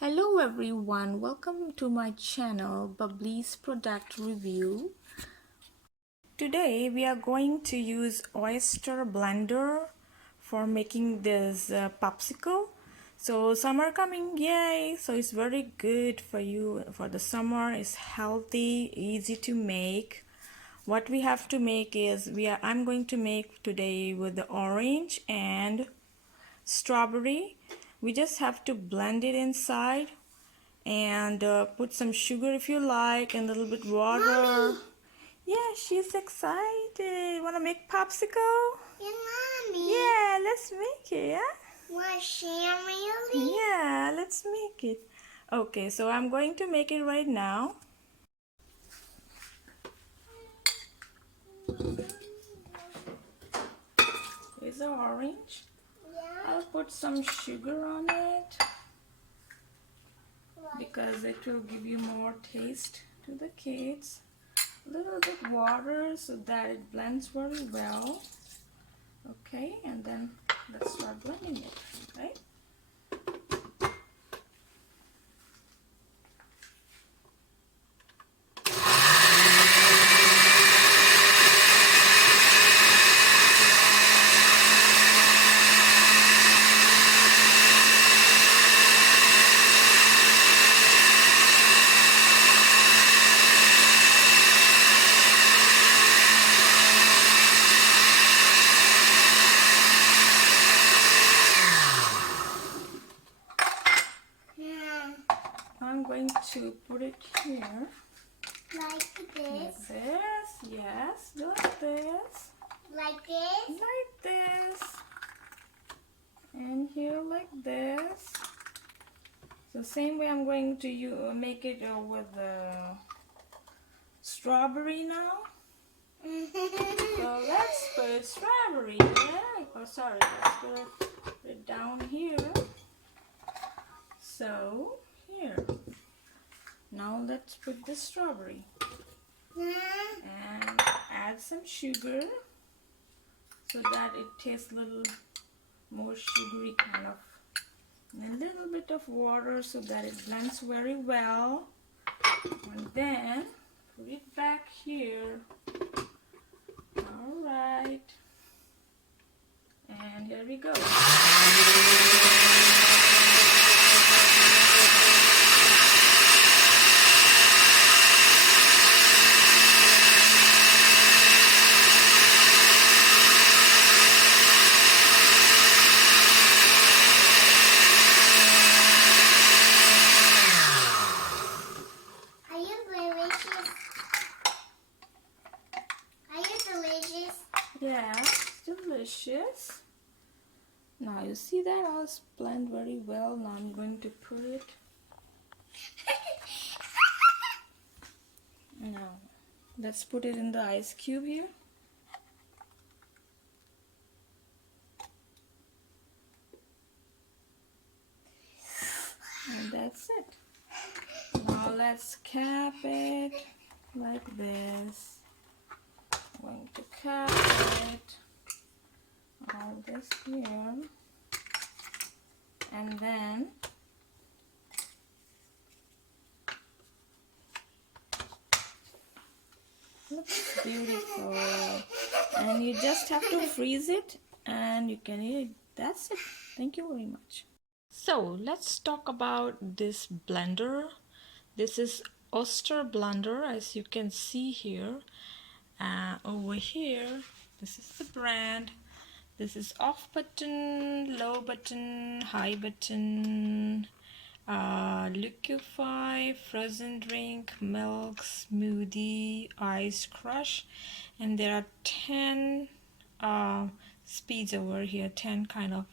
Hello everyone, welcome to my channel Bubbly's product review. Today we are going to use Oster blender for making this popsicle. So summer coming, yay! So it's very good for you for the summer. It's healthy, easy to make. What we have to make is I'm going to make today with the orange and strawberry. We just have to blend it inside and put some sugar if you like and a little bit water. Mommy. Yeah, she's excited. Wanna make popsicle? Yeah, Mommy. Yeah, let's make it, yeah? Want to share really? Yeah, let's make it. Okay, so I'm going to make it right now. Here's the orange. Yeah. I'll put some sugar on it because it will give you more taste to the kids. A little bit water so that it blends very well. Okay, and then let's start blending it, right? I'm going to put it here. Like this. Like this, yes, like this. Like this. Like this. And here like this. So same way I'm going to make it with strawberry now. So let's put strawberry there. Oh, sorry, let's put it down here. So here. Now let's put the strawberry and add some sugar so that it tastes a little more sugary kind of. And a little bit of water so that it blends very well. And then put it back here. Alright. And here we go. Yeah, it's delicious. Now you see that all blend very well. Now I'm going to put it. Now let's put it in the ice cube here. And that's it. Now let's cap it like this. I'm going to cap it all this here, and then looks beautiful. And you just have to freeze it and you can eat it. That's it. Thank you very much. So let's talk about this blender. This is Oster blender, as you can see here. Over here, this is the brand. This is off button, low button, high button, liquefy, frozen drink, milk, smoothie, ice crush, and there are 10 speeds over here, 10 kind of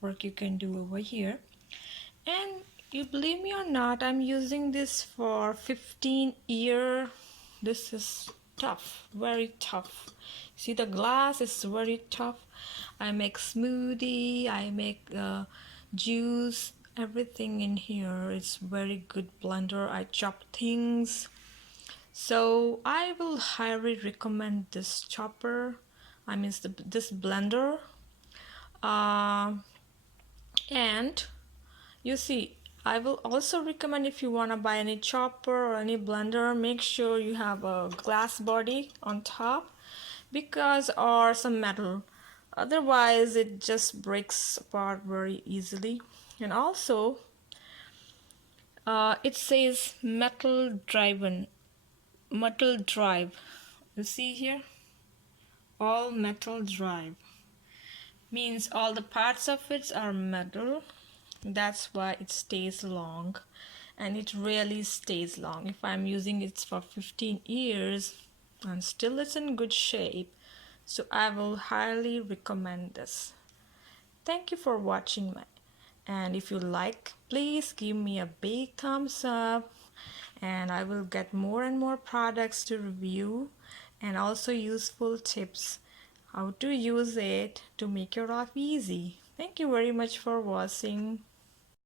work you can do over here. And you believe me or not, I'm using this for 15 years. This is tough, very tough. See, the glass is very tough. I make smoothie, I make juice, everything in here. It's very good blender. I chop things. So I will highly recommend this chopper. I mean this blender. And you see, I will also recommend, if you want to buy any chopper or any blender, make sure you have a glass body on top, because or some metal, otherwise it just breaks apart very easily. And also it says metal drive. You see here, all metal drive means all the parts of it are metal. That's why it stays long, and it really stays long. If I'm using it for 15 years and still it's in good shape, so I will highly recommend this. Thank you for watching my, and if you like, please give me a big thumbs up, and I will get more and more products to review, and also useful tips how to use it to make your life easy. Thank you very much for watching.